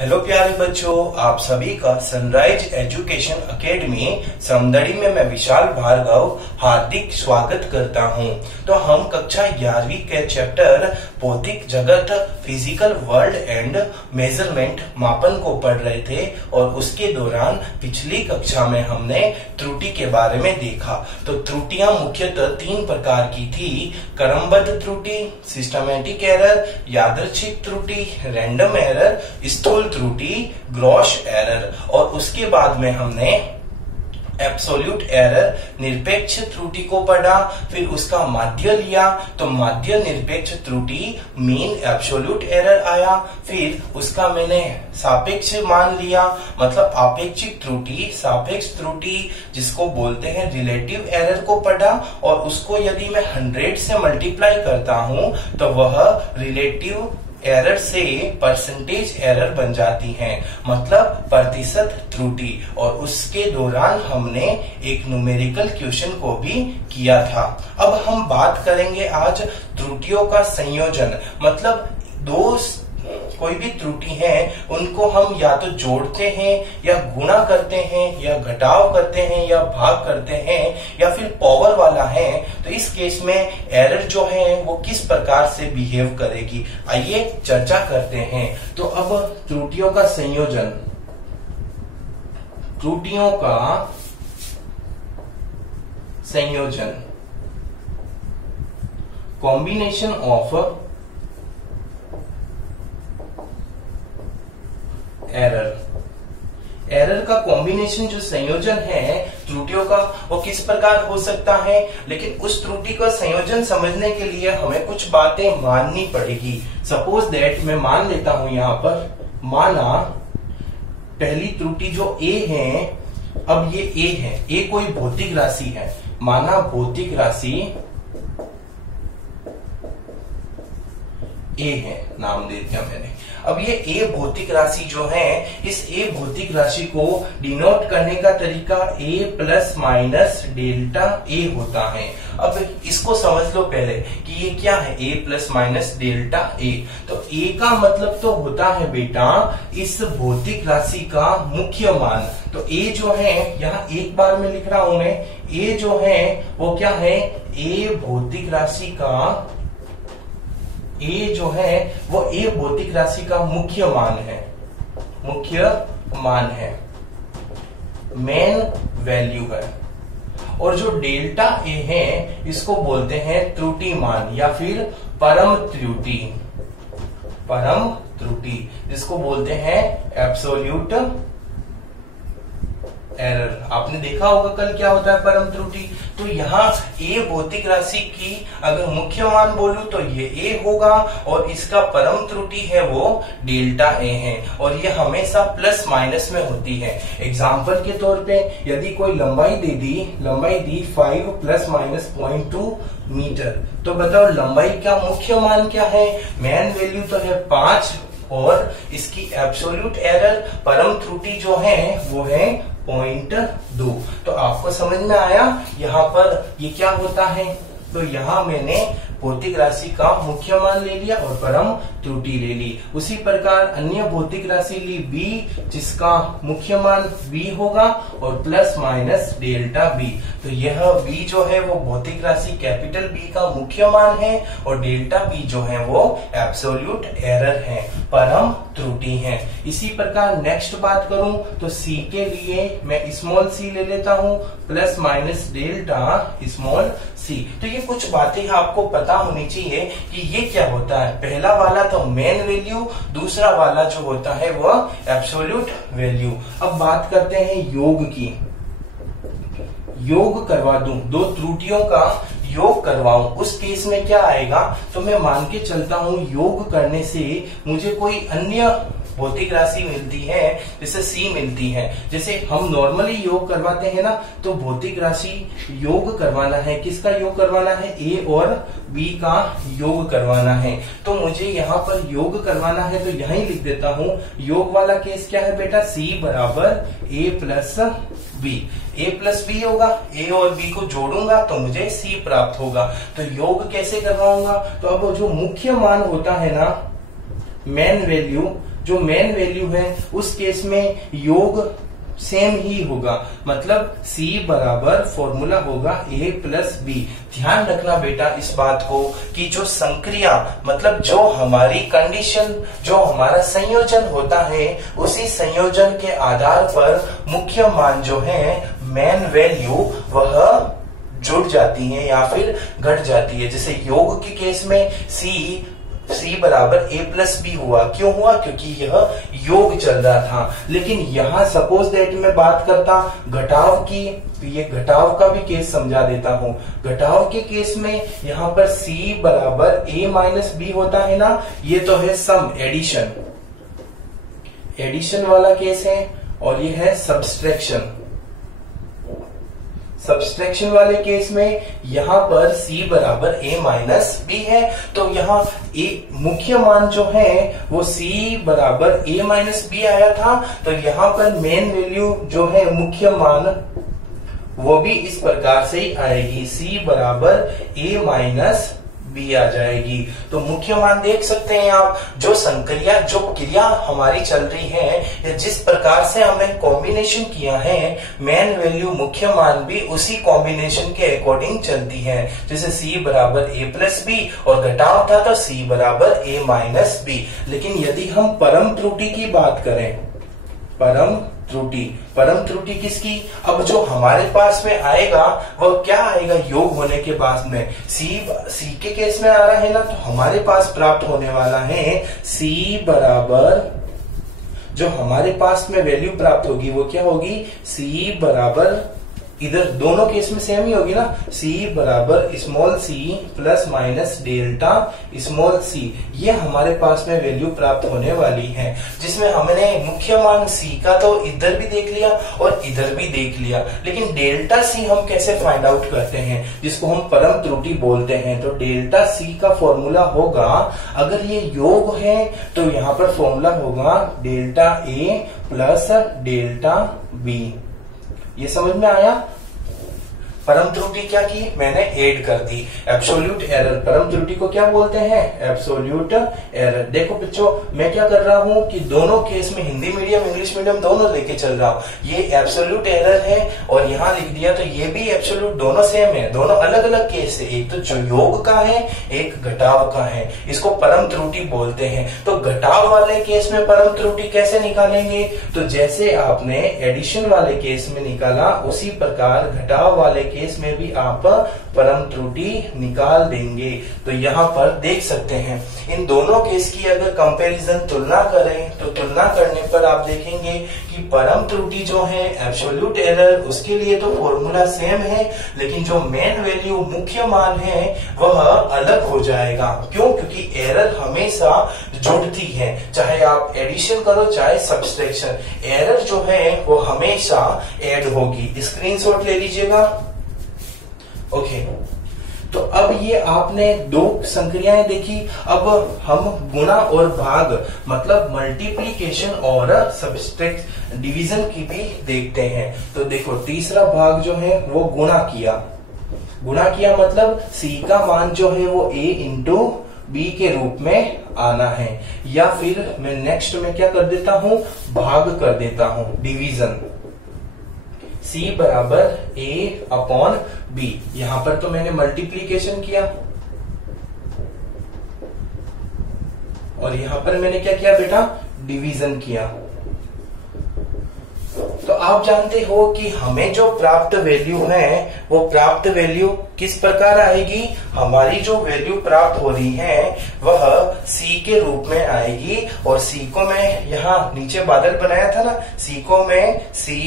Hello प्यारे बच्चों, आप सभी का सनराइज एजुकेशन एकेडमी समदड़ी में मैं विशाल भार्गव हार्दिक स्वागत करता हूं। तो हम कक्षा 11वीं के चैप्टर भौतिक जगत फिजिकल वर्ल्ड एंड मेजरमेंट मापन को पढ़ रहे थे और उसके दौरान पिछली कक्षा में हमने त्रुटि के बारे में देखा। तो त्रुटियां मुख्यतः 3 प्रकार की थी: क्रमबद्ध त्रुटि, सिस्टमैटिक एरर, यादृच्छिक त्रुटि, रैंडम एरर, स्थूल त्रुटि, ग्रॉस एरर। और उसके बाद में हमने एब्सोल्यूट एरर निरपेक्ष त्रुटि को पढ़ा, फिर उसका माध्य लिया तो माध्य निरपेक्ष त्रुटि मीन एब्सोल्यूट एरर आया, फिर उसका मैंने सापेक्ष मान लिया मतलब आपेक्षिक त्रुटि, सापेक्ष त्रुटि जिसको बोलते हैं रिलेटिव एरर को पढ़ा और उसको यदि मैं 100 से मल्टीप्लाई करता हूं तो वह रिलेटिव एरर से परसेंटेज एरर बन जाती है मतलब प्रतिशत त्रुटि। और उसके दौरान हमने एक न्यूमेरिकल क्वेश्चन को भी किया था। अब हम बात करेंगे आज त्रुटियों का संयोजन, मतलब कोई भी त्रुटि है उनको हम या तो जोड़ते हैं या गुणा करते हैं या घटाव करते हैं या भाग करते हैं या फिर पावर वाला है। तो इस केस में एरर जो है वो किस प्रकार से बिहेव करेगी, आइए चर्चा करते हैं। तो अब त्रुटियों का संयोजन, त्रुटियों का संयोजन, कॉम्बिनेशन ऑफ एरर का कॉम्बिनेशन जो संयोजन है त्रुटियों का वो किस प्रकार हो सकता है। लेकिन उस त्रुटि का संयोजन समझने के लिए हमें कुछ बातें माननी पड़ेगी। सपोज दैट मैं मान लेता हूं यहां पर, माना पहली त्रुटि जो ए है, अब ये ए है, ए कोई भौतिक राशि है, माना भौतिक राशि ए है, नाम दे दिया मैंने। अब ये ए भौतिक राशि जो है, इस ए भौतिक राशि को डिनोट करने का तरीका ए प्लस माइनस डेल्टा ए होता है। अब इसको समझ लो पहले कि ये क्या है, ए प्लस माइनस डेल्टा ए। तो ए का मतलब तो होता है बेटा इस भौतिक राशि का मुख्य मान। तो ए जो है यहाँ एक बार में लिख रहा हूं मैं, ए जो है वो क्या है, ए भौतिक राशि का, ए जो है वो ए भौतिक राशि का मुख्य मान है, मुख्य मान है, मेन वैल्यू है। और जो डेल्टा ए है इसको बोलते हैं त्रुटि मान या फिर परम त्रुटि, परम त्रुटि जिसको बोलते हैं एब्सोल्यूट एरर। आपने देखा होगा कल क्या होता है परम त्रुटि। तो यहाँ ए भौतिक राशि की अगर मुख्य मान बोलूं तो ये ए होगा और इसका परम त्रुटि है वो डेल्टा ए है और ये हमेशा प्लस माइनस में होती है। एग्जाम्पल के तौर पे यदि कोई लंबाई दी 5 प्लस माइनस 0.2 मीटर, तो बताओ लंबाई का मुख्य मान क्या है, मेन वैल्यू तो है 5 और इसकी एब्सोल्यूट एरर परम त्रुटि जो है वो है 0.2। तो आपको समझ में आया यहाँ पर ये क्या होता है। तो यहाँ मैंने भौतिक राशि का मुख्य मान ले लिया और परम त्रुटि ले ली। उसी प्रकार अन्य भौतिक राशि ली बी जिसका मुख्य मान बी होगा और प्लस माइनस डेल्टा बी। तो यह बी जो है वो भौतिक राशि कैपिटल बी का मुख्य मान है और डेल्टा बी जो है वो एब्सोल्यूट एरर है, परम त्रुटि है। इसी प्रकार नेक्स्ट बात करूं तो सी के लिए मैं स्मॉल सी ले लेता हूं, plus minus delta small C. तो ये कुछ बातें आपको पता होनी चाहिए कि ये क्या होता है। पहला वाला तो मेन वैल्यू, दूसरा वाला जो होता है वो एब्सोल्यूट वैल्यू। अब बात करते हैं योग की। योग करवा दूं, 2 त्रुटियों का योग करवाऊं, उस केस में क्या आएगा। तो मैं मान के चलता हूं योग करने से मुझे कोई अन्य भौतिक राशि मिलती है, जैसे सी मिलती है। जैसे हम नॉर्मली योग करवाते हैं ना, तो भौतिक राशि योग करवाना है, किसका योग करवाना है, ए और बी का योग करवाना है। तो मुझे यहाँ पर योग करवाना है तो यहीं लिख देता हूँ। योग वाला केस क्या है बेटा, सी बराबर ए प्लस बी। ए प्लस बी होगा, ए और बी को जोड़ूंगा तो मुझे सी प्राप्त होगा। तो योग कैसे करवाऊंगा, तो अब जो मुख्य मान होता है ना, मेन वैल्यू, जो मेन वैल्यू है उस केस में योग सेम ही होगा, मतलब C बराबर फॉर्मूला होगा A प्लस बी। ध्यान रखना बेटा इस बात को कि जो संक्रिया मतलब जो हमारी कंडीशन, जो हमारा संयोजन होता है, उसी संयोजन के आधार पर मुख्य मान जो है मेन वैल्यू वह जुड़ जाती है या फिर घट जाती है। जैसे योग के केस में C बराबर A प्लस बी हुआ। क्यों हुआ? क्योंकि यह योग चल रहा था। लेकिन यहाँ सपोज दैट मैं बात करता घटाव की, ये घटाव का भी केस समझा देता हूँ। घटाव के केस में यहाँ पर C बराबर A माइनस बी होता है ना, ये तो है सम, एडिशन, एडिशन वाला केस है। और ये है सब्सट्रैक्शन, सब्सट्रैक्शन वाले केस में यहाँ पर C बराबर A माइनस बी है। तो यहाँ मुख्य मान जो है वो C बराबर A माइनस बी आया था। तो यहाँ पर मेन वैल्यू जो है मुख्य मान वो भी इस प्रकार से ही आएगी, C बराबर A माइनस बी आ जाएगी। तो मुख्य मान देख सकते हैं आप, जो संक्रिया, जो क्रिया हमारी चल रही है, जिस प्रकार से हमने कॉम्बिनेशन किया है, मेन वैल्यू मुख्य मान भी उसी कॉम्बिनेशन के अकॉर्डिंग चलती है। जैसे C बराबर A प्लस बी और घटाव था तो C बराबर A माइनस बी। लेकिन यदि हम परम त्रुटि की बात करें, परम त्रुटि किसकी? अब जो हमारे पास में आएगा वह क्या आएगा? योग होने के बाद में C के केस में आ रहा है ना, तो हमारे पास प्राप्त होने वाला है C बराबर, जो हमारे पास में वैल्यू प्राप्त होगी वो क्या होगी? C बराबर, इधर दोनों केस में सेम ही होगी ना, C बराबर small c plus minus delta small c। ये हमारे पास में वैल्यू प्राप्त होने वाली है, जिसमें हमने मुख्य मान C का तो इधर भी देख लिया और इधर भी देख लिया। लेकिन डेल्टा C हम कैसे फाइंड आउट करते हैं, जिसको हम परम त्रुटि बोलते हैं। तो डेल्टा C का फॉर्मूला होगा, अगर ये योग है तो यहाँ पर फॉर्मूला होगा delta A plus delta B। ये समझ में आया? परम त्रुटि क्या की? मैंने ऐड कर दी। एब्सोल्यूट एरर, परम त्रुटि को क्या बोलते हैं? Absolute error. देखो बच्चों, मैं क्या कर रहा हूँ कि दोनों केस में हिंदी मीडियम इंग्लिश मीडियम दोनों लेके चल रहा हूँ। ये एब्सोल्यूट एरर है और यहाँ लिख दिया तो ये भी एब्सोल्यूट, दोनों सेम है, दोनों अलग अलग केस है। एक तो जो योग का है, एक घटाव का है, इसको परम त्रुटि बोलते हैं। तो घटाव वाले केस में परम त्रुटि कैसे निकालेंगे? तो जैसे आपने एडिशन वाले केस में निकाला, उसी प्रकार घटाव वाले केस में भी आप परम त्रुटि निकाल देंगे। तो यहाँ पर देख सकते हैं इन दोनों केस की अगर कंपैरिजन, तुलना करें, तो तुलना करने पर आप देखेंगे कि परम त्रुटि जो है एब्सोल्यूट एरर, उसके लिए तो फॉर्मूला सेम है, लेकिन जो मेन वैल्यू मुख्य मान है वह अलग हो जाएगा। क्यों? क्योंकि एरर हमेशा जुड़ती है, चाहे आप एडिशन करो चाहे सब्सट्रैक्शन, एरर जो है वो हमेशा ऐड होगी। स्क्रीनशॉट ले लीजिएगा। ओके, तो अब ये आपने दो संक्रियाएं देखी। अब हम गुणा और भाग मतलब मल्टीप्लीकेशन और सब्सट्रैक्ट, डिवीजन की भी देखते हैं। तो देखो तीसरा भाग जो है वो गुणा किया। गुणा किया मतलब C का मान जो है वो A इंटू B के रूप में आना है, या फिर मैं नेक्स्ट में क्या कर देता हूं? भाग कर देता हूं, डिवीजन। C बराबर A अपॉन B। यहां पर तो मैंने मल्टीप्लीकेशन किया और यहां पर मैंने क्या किया बेटा? डिवीजन किया। तो आप जानते हो कि हमें जो प्राप्त वैल्यू है वो प्राप्त वैल्यू किस प्रकार आएगी? हमारी जो वैल्यू प्राप्त हो रही है वह C के रूप में आएगी, और C को मैं यहाँ नीचे बादल बनाया था ना, C को मैं C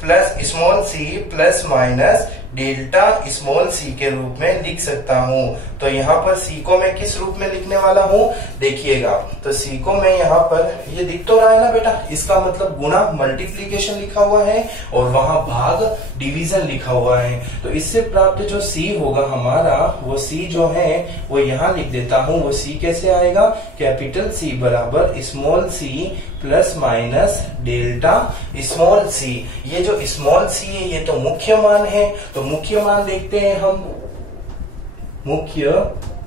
plus small c plus minus delta small c के रूप में लिख सकता हूँ। तो यहाँ पर c को मैं किस रूप में लिखने वाला हूँ देखिएगा। तो c को मैं यहाँ पर, ये दिख तो रहा है ना बेटा, इसका मतलब गुणा मल्टीप्लीकेशन लिखा हुआ है और वहां भाग डिवीजन लिखा हुआ है। तो इससे प्राप्त जो c होगा हमारा, वो c जो है वो यहाँ लिख देता हूँ। वो c कैसे आएगा? कैपिटल C बराबर small c plus minus delta small c। ये जो स्मॉल c है ये तो मुख्य मान है, तो मुख्य मान देखते हैं हम। मुख्य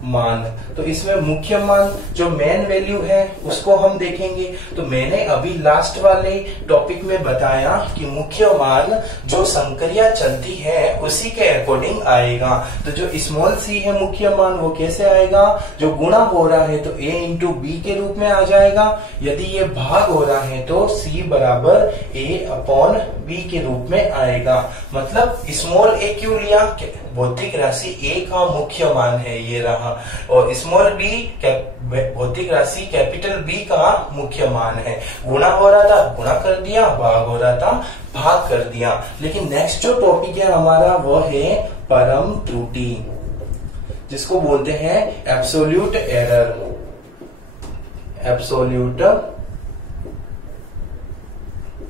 मान। तो इसमें मुख्य मान जो मेन वैल्यू है उसको हम देखेंगे। तो मैंने अभी लास्ट वाले टॉपिक में बताया कि मुख्य मान जो संक्रिया चलती है उसी के अकॉर्डिंग आएगा। तो जो स्मॉल सी है मुख्य मान वो कैसे आएगा, जो गुणा हो रहा है तो a इंटू बी के रूप में आ जाएगा। यदि ये भाग हो रहा है तो c बराबर a अपॉन b के रूप में आएगा। मतलब स्मॉल a क्यों लिया, भौतिक राशि a का मुख्य मान है ये रहा, और स्मॉल b भौतिक राशि कैपिटल B का मुख्य मान है। गुणा हो रहा था गुणा कर दिया, भाग हो रहा था भाग कर दिया। लेकिन नेक्स्ट जो टॉपिक है हमारा वो है परम त्रुटि, जिसको बोलते हैं एब्सोल्यूट एरर। Absolute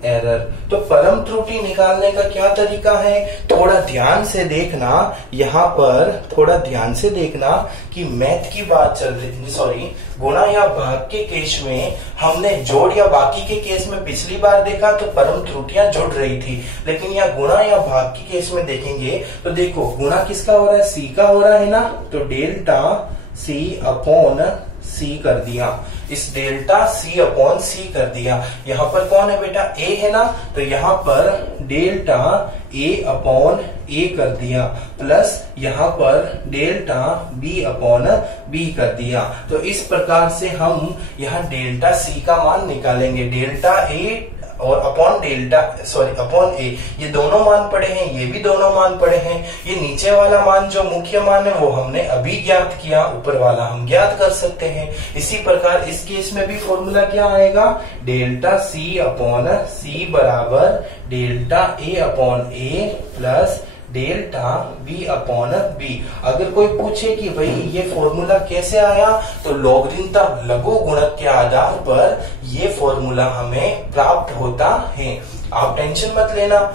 error. तो परम त्रुटि निकालने का क्या तरीका है, थोड़ा ध्यान से देखना। यहाँ पर थोड़ा ध्यान से देखना कि मैथ की बात चल रही, सॉरी गुणा या भाग के केस में हमने जोड़ या बाकी के केस में पिछली बार देखा तो परम त्रुटियां जुड़ रही थी, लेकिन यह गुणा या भाग के केस में देखेंगे तो देखो गुणा किसका हो रहा है, सी का हो रहा है ना। तो डेल्टा सी अपॉन सी कर दिया, इस डेल्टा सी अपॉन सी कर दिया। यहाँ पर कौन है बेटा, ए है ना, तो यहाँ पर डेल्टा ए अपॉन ए कर दिया, प्लस यहाँ पर डेल्टा बी अपॉन बी कर दिया। तो इस प्रकार से हम यहाँ डेल्टा सी का मान निकालेंगे। डेल्टा ए और अपॉन डेल्टा अपॉन ए, ये दोनों मान पड़े हैं, ये भी दोनों मान पड़े हैं। ये नीचे वाला मान जो मुख्य मान है वो हमने अभी ज्ञात किया, ऊपर वाला हम ज्ञात कर सकते हैं। इसी प्रकार इस केस में भी फॉर्मूला क्या आएगा, डेल्टा सी अपॉन सी बराबर delta A upon A plus delta B upon B. अगर कोई पूछे कि भाई ये फॉर्मूला कैसे आया, तो लॉगरिथम लघु गुणक के आधार पर ये फॉर्मूला हमें प्राप्त होता है। आप टेंशन मत लेना,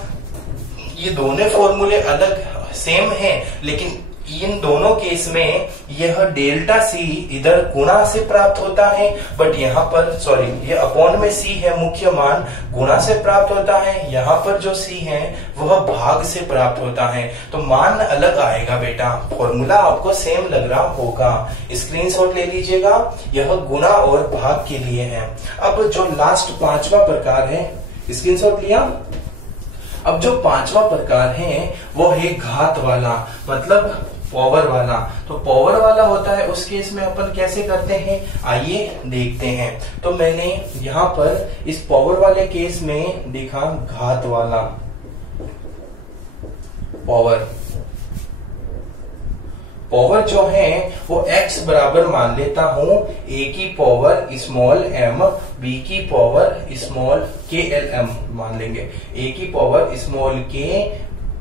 ये दोनों फॉर्मूले अलग सेम हैं, लेकिन इन दोनों केस में यह डेल्टा सी इधर गुणा से प्राप्त होता है, बट यहाँ पर सॉरी ये अपॉन में सी है मुख्य मान, गुणा से प्राप्त होता है। यहाँ पर जो सी है वह भाग से प्राप्त होता है, तो मान अलग आएगा बेटा। फॉर्मूला आपको सेम लग रहा होगा, स्क्रीनशॉट ले लीजिएगा। यह गुणा और भाग के लिए है। अब जो लास्ट पांचवा प्रकार है, स्क्रीनशॉट लिया। अब जो पांचवा प्रकार है वो है घात वाला, मतलब पावर वाला। तो पावर वाला होता है उस केस में अपन कैसे करते हैं, आइए देखते हैं। तो मैंने यहाँ पर इस पावर वाले केस में देखा घात वाला पावर जो है वो x बराबर मान लेता हूं a की पावर स्मॉल m, b की power small k l m मान लेंगे, a की पावर स्मॉल k,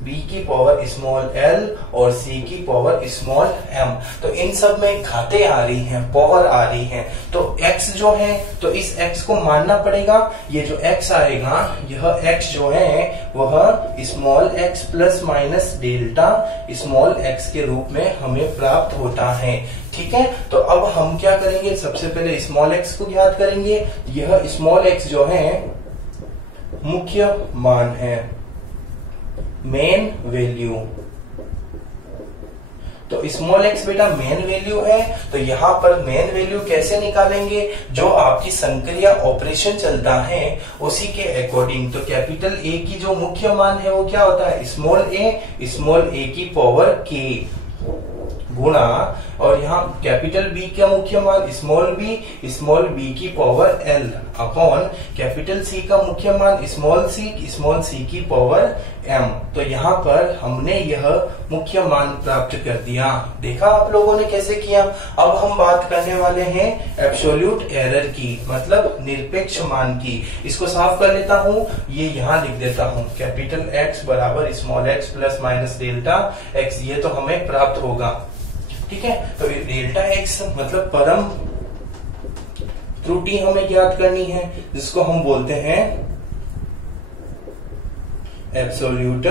b की पावर स्मॉल l और c की पावर स्मॉल m। तो इन सब में घातें आ रही हैं, पावर आ रही हैं, तो x जो है तो इस x को मानना पड़ेगा। ये जो x आएगा, यह x जो है वह small x plus minus delta small x के रूप में हमें प्राप्त होता है। ठीक है, तो अब हम क्या करेंगे, सबसे पहले स्मॉल x को ज्ञात करेंगे। यह स्मॉल x जो है मुख्य मान है, मेन वैल्यू। तो स्मॉल x बेटा मेन वैल्यू है, तो यहाँ पर मेन वैल्यू कैसे निकालेंगे, जो आपकी संक्रिया ऑपरेशन चलता है उसी के अकॉर्डिंग। तो कैपिटल A की जो मुख्य मान है वो क्या होता है, स्मॉल a की पावर k गुणा, और यहाँ कैपिटल B का मुख्य मान स्मॉल b की power l upon capital C का मुख्य मान स्मॉल c की पावर m। तो यहाँ पर हमने यह मुख्य मान प्राप्त कर दिया। देखा आप लोगों ने कैसे किया। अब हम बात करने वाले हैं एब्सोल्यूट एरर की, मतलब निरपेक्ष मान की। इसको साफ कर लेता हूँ, ये यहाँ लिख देता हूँ, कैपिटल X बराबर small x plus minus delta x, ये तो हमें प्राप्त होगा। ठीक है, तो डेल्टा x मतलब परम त्रुटि हमें ज्ञात करनी है, जिसको हम बोलते हैं एब्सोल्यूट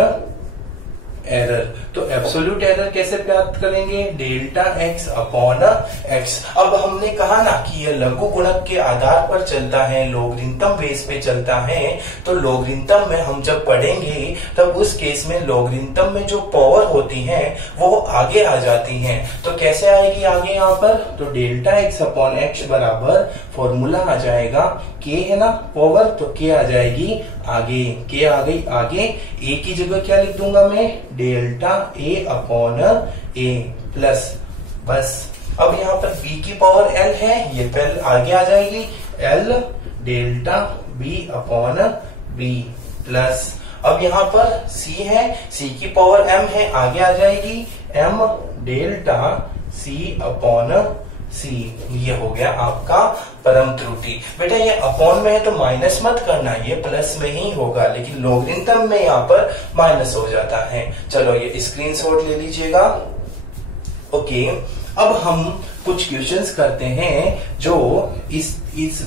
एरर। तो एब्सोल्यूट एरर कैसे प्राप्त करेंगे? Delta x upon x. अब हमने कहा ना कि यह लघु गुणक के आधार पर चलता है, लोगरिथम बेस पे चलता है। तो लोगरिथम में हम जब पढ़ेंगे तब उस केस में लोगरिथम में जो पावर होती है वो आगे आ जाती हैं। तो कैसे आएगी आगे यहाँ पर? तो डेल्टा एक्स अपॉन एक्स बराबर फॉर्मूला आ जाएगा, के है ना पावर, तो के आ जाएगी आगे, के आ गई आगे। ए की जगह क्या लिख दूंगा मैं? Delta A upon A plus, बस। अब यहाँ पर बी की पावर एल है, ये पहले आगे आ जाएगी, L delta B upon B plus. अब यहाँ पर सी है, सी की पावर एम है, आगे आ जाएगी एम डेल्टा सी अपॉन सी। ये हो गया आपका परम त्रुटि। बेटा ये अपॉन में है तो माइनस मत करना, ये प्लस में ही होगा, लेकिन लोगरिथम में यहाँ पर माइनस हो जाता है। चलो ये स्क्रीनशॉट ले लीजिएगा। ओके, अब हम कुछ क्वेश्चंस करते हैं जो इस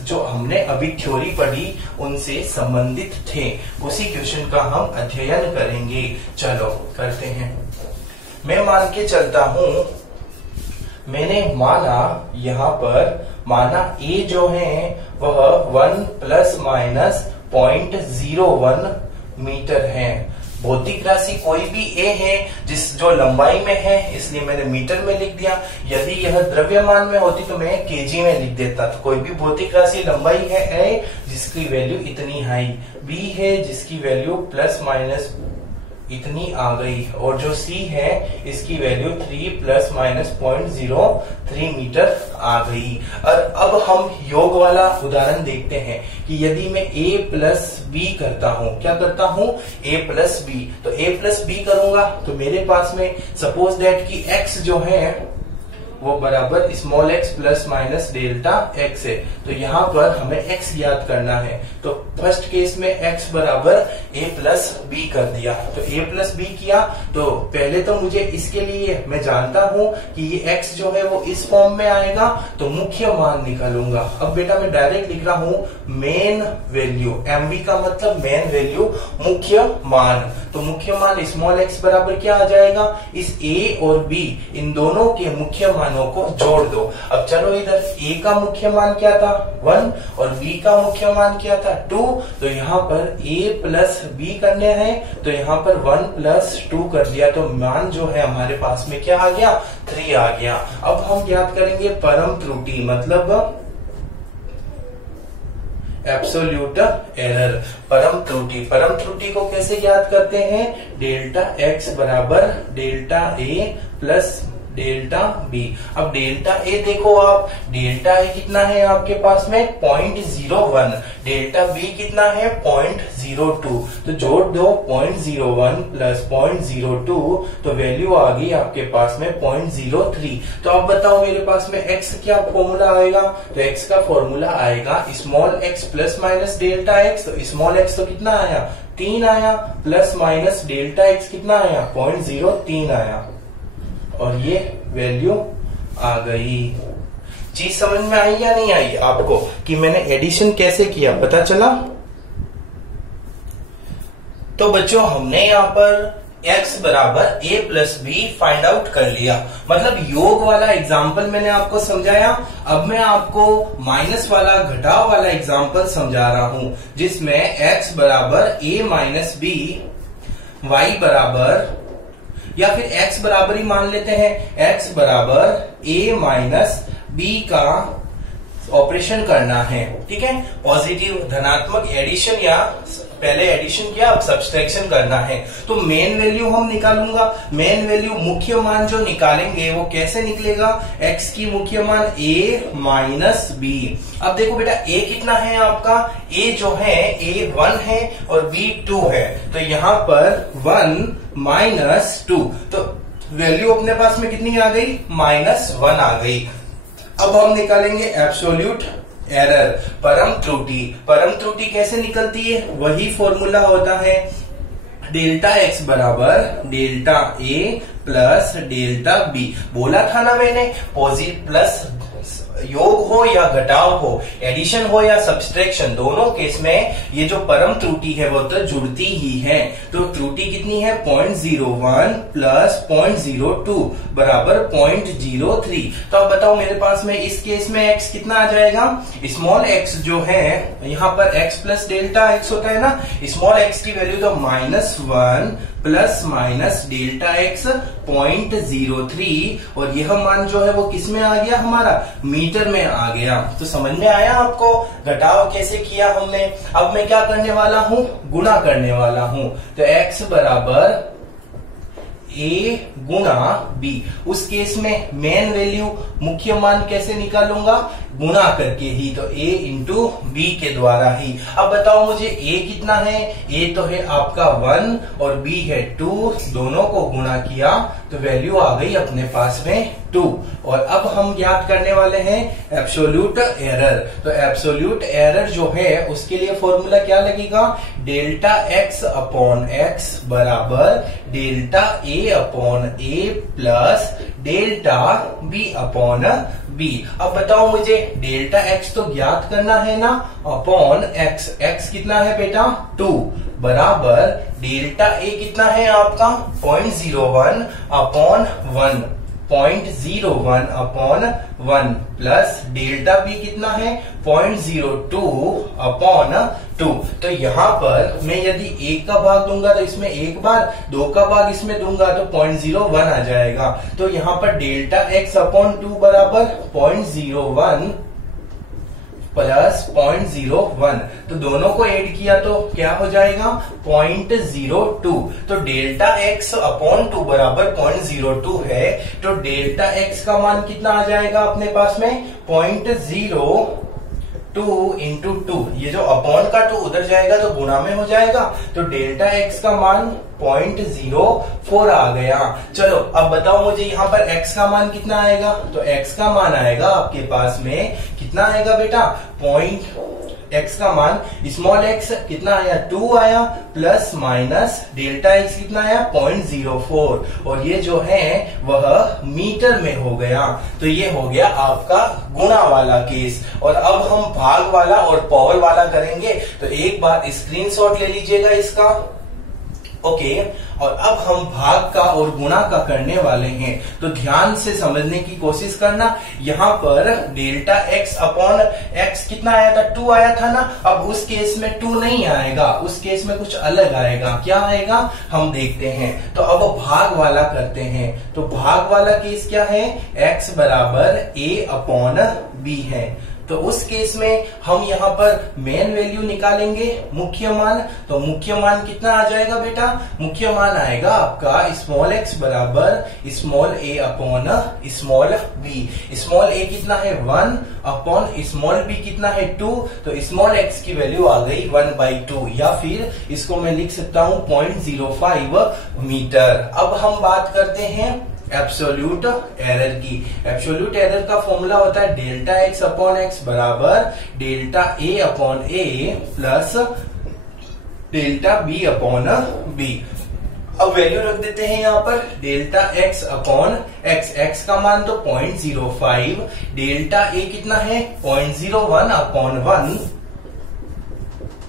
जो हमने अभी थ्योरी पढ़ी उनसे संबंधित थे, उसी क्वेश्चन का हम अध्ययन करेंगे। चलो करते हैं। मैं मान के चलता हूं, मैंने माना यहाँ पर माना ए जो है वह 1 प्लस माइनस 0.01 मीटर है। भौतिक राशि कोई भी ए है जिस जो लंबाई में है, इसलिए मैंने मीटर में लिख दिया। यदि यह द्रव्यमान में होती तो मैं केजी में लिख देता। तो कोई भी भौतिक राशि लंबाई है ए जिसकी वैल्यू इतनी हाई, बी है जिसकी वैल्यू प्लस माइनस इतनी आ गई, और जो सी है इसकी वैल्यू 3 प्लस माइनस 0.03 मीटर आ गई। और अब हम योग वाला उदाहरण देखते हैं कि यदि मैं a प्लस बी करता हूं, क्या करता हूं? a plus B. तो a प्लस बी करूंगा तो मेरे पास में सपोज दैट कि x जो है वो बराबर small x plus minus delta x है। तो यहाँ पर हमें x ज्ञात करना है। तो फर्स्ट केस में x बराबर a प्लस बी कर दिया। तो a प्लस बी किया तो पहले तो मुझे इसके लिए मैं जानता हूं कि ये x जो है वो इस फॉर्म में आएगा, तो मुख्य मान निकालूंगा। अब बेटा मैं डायरेक्ट लिख रहा हूं मेन वैल्यू, mv का मतलब मेन वैल्यू, मुख्य मान। तो मुख्य मान स्मॉल x बराबर क्या आ जाएगा? इस a और b इन दोनों के मुख्य मानों को जोड़ दो। अब चलो इधर a का मुख्य मान क्या था? 1 और b का मुख्य मान क्या था? 2। तो यहाँ पर a प्लस b करने हैं, तो यहाँ पर 1 प्लस 2 कर दिया, तो मान जो है हमारे पास में क्या आ गया? 3 आ गया। अब हम ज्ञात करेंगे परम त्रुटि, मतलब एब्सोल्यूट एरर। परम त्रुटि, परम त्रुटि को कैसे ज्ञात करते हैं? डेल्टा एक्स बराबर डेल्टा ए प्लस डेल्टा बी। अब डेल्टा ए देखो आप, डेल्टा ए कितना है आपके पास में? 0.01। डेल्टा बी कितना है? 0.02। तो जोड़ दो 0.01 प्लस 0.02, तो वैल्यू आ गई आपके पास में 0.03। तो अब बताओ मेरे पास में x क्या फॉर्मूला आएगा? तो x का फॉर्मूला आएगा small x plus minus delta x। तो स्मॉल x तो कितना आया? 3 आया, प्लस माइनस डेल्टा x कितना आया? 0.03 आया, और ये वैल्यू आ गई। चीज समझ में आई या नहीं आई आपको कि मैंने एडिशन कैसे किया? पता चला? तो बच्चों हमने यहाँ पर x बराबर a plus B find out कर लिया। मतलब योग वाला एग्जाम्पल मैंने आपको समझाया। अब मैं आपको माइनस वाला, घटाव वाला एग्जाम्पल समझा रहा हूं, जिसमें x बराबर a माइनस बी, y बराबर, या फिर x बराबर ही मान लेते हैं, x बराबर a माइनस बी का ऑपरेशन करना है। ठीक है, पॉजिटिव धनात्मक एडिशन, या पहले एडिशन किया अब सब्सट्रैक्शन करना है। तो मेन वैल्यू हम निकालूंगा। मेन वैल्यू मुख्य मान जो निकालेंगे वो कैसे निकलेगा? x की मुख्य मान a माइनस बी। अब देखो बेटा a कितना है आपका? a जो है a 1 है और b 2 है। तो यहाँ पर 1 माइनस 2, तो वैल्यू अपने पास में कितनी आ गई? -1 आ गई। अब हम निकालेंगे एब्सोल्यूट एरर, परम त्रुटि। परम त्रुटि कैसे निकलती है? वही फॉर्मूला होता है, डेल्टा एक्स बराबर डेल्टा ए प्लस डेल्टा बी। बोला था ना मैंने, पॉजिटिव प्लस योग हो या घटाव हो, एडिशन हो या सब्सट्रैक्शन, दोनों केस में ये जो परम त्रुटि है वो तो जुड़ती ही है। तो त्रुटि कितनी है 0.01 प्लस 0.02 बराबर 0.03। तो अब बताओ मेरे पास में इस केस में x कितना आ जाएगा, स्मॉल x जो है यहाँ पर x प्लस डेल्टा x होता है ना, स्मॉल x की वैल्यू तो -1 प्लस माइनस डेल्टा x 0.03 और यह मान जो है वो किस में आ गया, हमारा मीटर में आ गया। तो समझ में आया आपको घटाव कैसे किया हमने। अब मैं क्या करने वाला हूं, गुणा करने वाला हूं। तो x बराबर a गुणा b। उस केस में मेन वैल्यू मुख्य मान कैसे निकालूंगा, गुणा करके ही, तो a इंटू बी के द्वारा ही। अब बताओ मुझे a कितना है, a तो है आपका 1 और b है 2, दोनों को गुणा किया तो वैल्यू आ गई अपने पास में 2। और अब हम ज्ञात करने वाले हैं एब्सोल्यूट एरर। तो एब्सोल्यूट एरर जो है उसके लिए फॉर्मूला क्या लगेगा, डेल्टा x अपॉन x बराबर delta a upon a plus delta b upon b। अब बताओ मुझे डेल्टा x तो ज्ञात करना है ना, अपॉन x, x कितना है बेटा 2 बराबर डेल्टा a कितना है आपका 0.01 upon 1, 0.01 upon 1 plus delta B कितना है 0.02 अपॉन 2। तो यहाँ पर मैं यदि 1 का भाग दूंगा तो इसमें 1 बार, 2 का भाग इसमें दूंगा तो 0.01 आ जाएगा। तो यहाँ पर डेल्टा x अपॉन 2 बराबर 0.01 प्लस 0.01, तो दोनों को ऐड किया तो क्या हो जाएगा 0.02। तो डेल्टा x अपॉन 2 बराबर 0.02 है, तो डेल्टा x का मान कितना आ जाएगा अपने पास में 0.02 इंटू 2। ये जो अपॉन का 2 उधर जाएगा तो गुणा में हो जाएगा, तो डेल्टा x का मान 0.04 आ गया। चलो अब बताओ मुझे यहाँ पर x का मान कितना आएगा, तो x का मान आएगा आपके पास में कितना आएगा बेटा, x का मान स्मॉल x कितना आया 2 आया, प्लस माइनस डेल्टा x कितना आया 0.04 और ये जो है वह मीटर में हो गया। तो ये हो गया आपका गुणा वाला केस। और अब हम भाग वाला और पावर वाला करेंगे। तो एक बार स्क्रीनशॉट ले लीजिएगा इसका, ओके। और अब हम भाग का और गुणा का करने वाले हैं, तो ध्यान से समझने की कोशिश करना। यहाँ पर डेल्टा x अपॉन x कितना आया था 2 आया था ना, अब उस केस में 2 नहीं आएगा, उस केस में कुछ अलग आएगा। क्या आएगा हम देखते हैं। तो अब भाग वाला करते हैं। तो भाग वाला केस क्या है, x बराबर a अपॉन b है। तो उस केस में हम यहाँ पर मेन वैल्यू निकालेंगे मुख्य मान। तो मुख्य मान कितना आ जाएगा बेटा, मुख्य मान आएगा आपका स्मॉल x बराबर small a upon small b। Small a कितना है 1 अपॉन स्मॉल b कितना है 2। तो स्मॉल x की वैल्यू आ गई 1/2, या फिर इसको मैं लिख सकता हूं 0.05 मीटर। अब हम बात करते हैं एब्सोल्यूट एरर की। एब्सोल्यूट एरर का फॉर्मूला होता है डेल्टा x अपॉन x बराबर delta a upon a plus delta b upon b। अब वैल्यू रख देते हैं यहाँ पर delta x upon x, x का मान तो 0.05, डेल्टा a कितना है 0.01 अपॉन 1